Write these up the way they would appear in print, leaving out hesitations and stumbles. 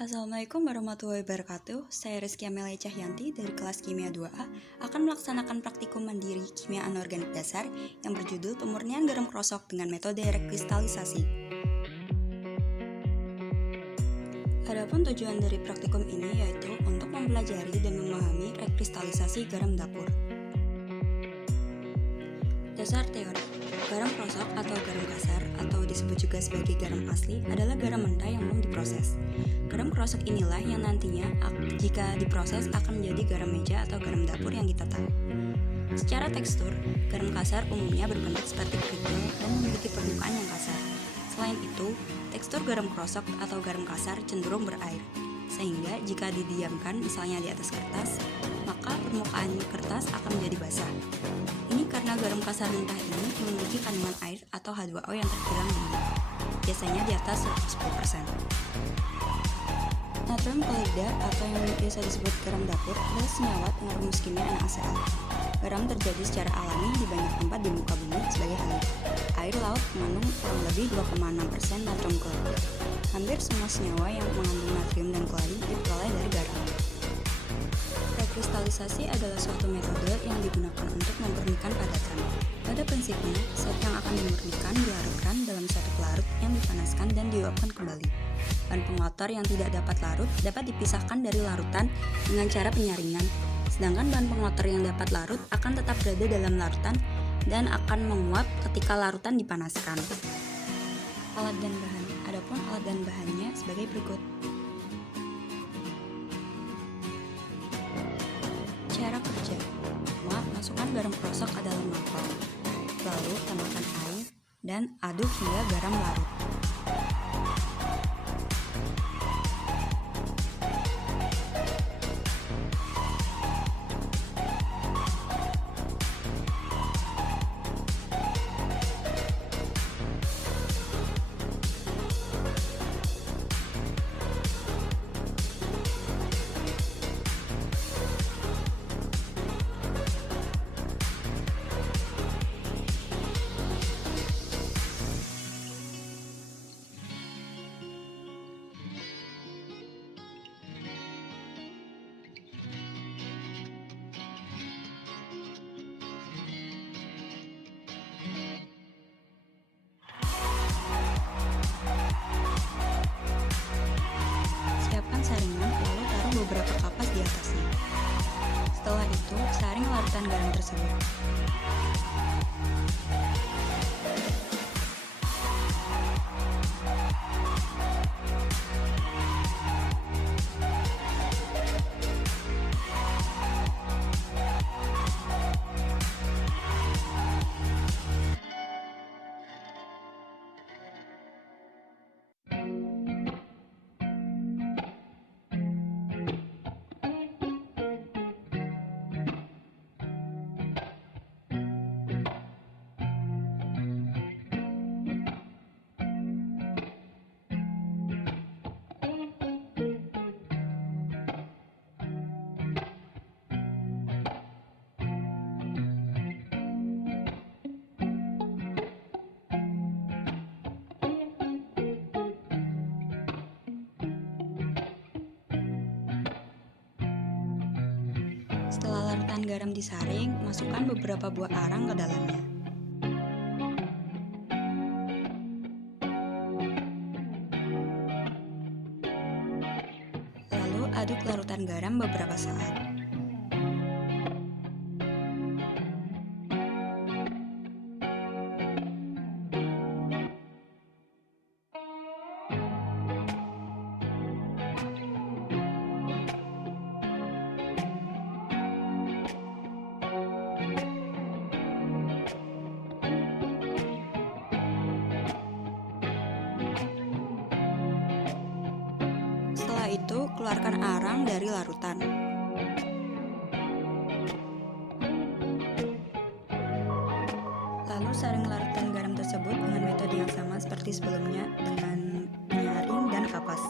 Assalamualaikum warahmatullahi wabarakatuh. Saya Rizky Amelia Cahyanti dari kelas Kimia 2A akan melaksanakan praktikum mandiri kimia anorganik dasar yang berjudul pemurnian garam krosok dengan metode rekristalisasi. Adapun tujuan dari praktikum ini yaitu untuk mempelajari dan memahami rekristalisasi garam dapur. Dasar teori. Garam krosok atau garam kasar atau disebut juga sebagai garam asli adalah garam mentah yang belum diproses. Garam krosok inilah yang nantinya jika diproses akan menjadi garam meja atau garam dapur yang kita tahu. Secara tekstur, garam kasar umumnya berbentuk seperti kerikil dan memiliki permukaan yang kasar. Selain itu, tekstur garam krosok atau garam kasar cenderung berair, sehingga jika didiamkan misalnya di atas kertas, maka permukaan kertas akan menjadi basah. Ini karena garam kasar mentah ini memiliki kandungan air atau H2O yang terbilang tinggi, biasanya di atas 110%. Natrium klorida atau yang biasa disebut garam dapur adalah senyawa dengan rumus kimia NaCl. Garam terjadi secara alami di banyak tempat di muka bumi sebagai halit. Air laut mengandung kurang lebih 2,6% natrium klorida. Hampir semua senyawa yang mengandung natrium dan klorin diperoleh dari garam. Rekristalisasi adalah suatu metode yang digunakan untuk memurnikan padatan. Pada prinsipnya, zat yang akan dimurnikan dilarutkan dalam satu pelarut yang dipanaskan dan diuapkan kembali. Bahan pengotor yang tidak dapat larut dapat dipisahkan dari larutan dengan cara penyaringan, sedangkan bahan pengotor yang dapat larut akan tetap berada dalam larutan dan akan menguap ketika larutan dipanaskan. Alat dan bahan. Adapun alat dan bahannya sebagai berikut. Cara kerja. Masukkan garam krosok ke dalam mangkok, lalu tambahkan air dan aduk hingga garam larut. Beberapa kapas di atasnya. Setelah itu, saring larutan garam tersebut. Setelah larutan garam disaring, masukkan beberapa buah arang ke dalamnya. Lalu aduk larutan garam beberapa saat. Setelah itu, keluarkan arang dari larutan. Lalu saring larutan garam tersebut dengan metode yang sama seperti sebelumnya dengan penyaring dan kapas.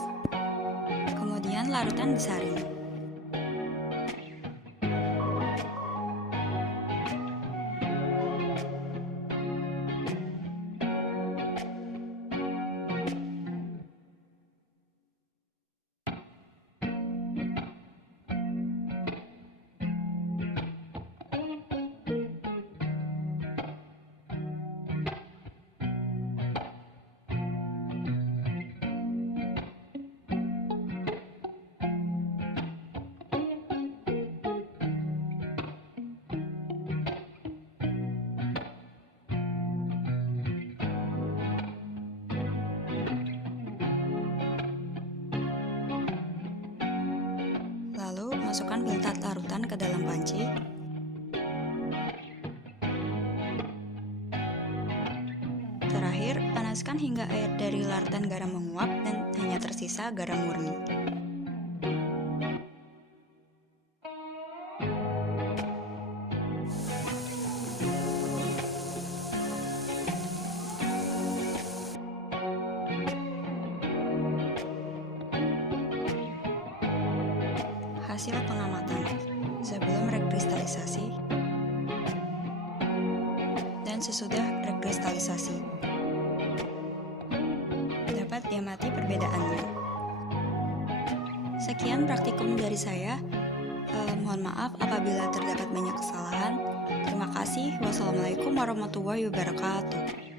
Kemudian larutan disaring. Masukkan filter larutan ke dalam panci. Terakhir, panaskan hingga air dari larutan garam menguap dan hanya tersisa garam murni. Hasil pengamatan sebelum rekristalisasi dan sesudah rekristalisasi. Dapat diamati perbedaannya. Sekian praktikum dari saya. Mohon maaf apabila terdapat banyak kesalahan. Terima kasih. Wassalamualaikum warahmatullahi wabarakatuh.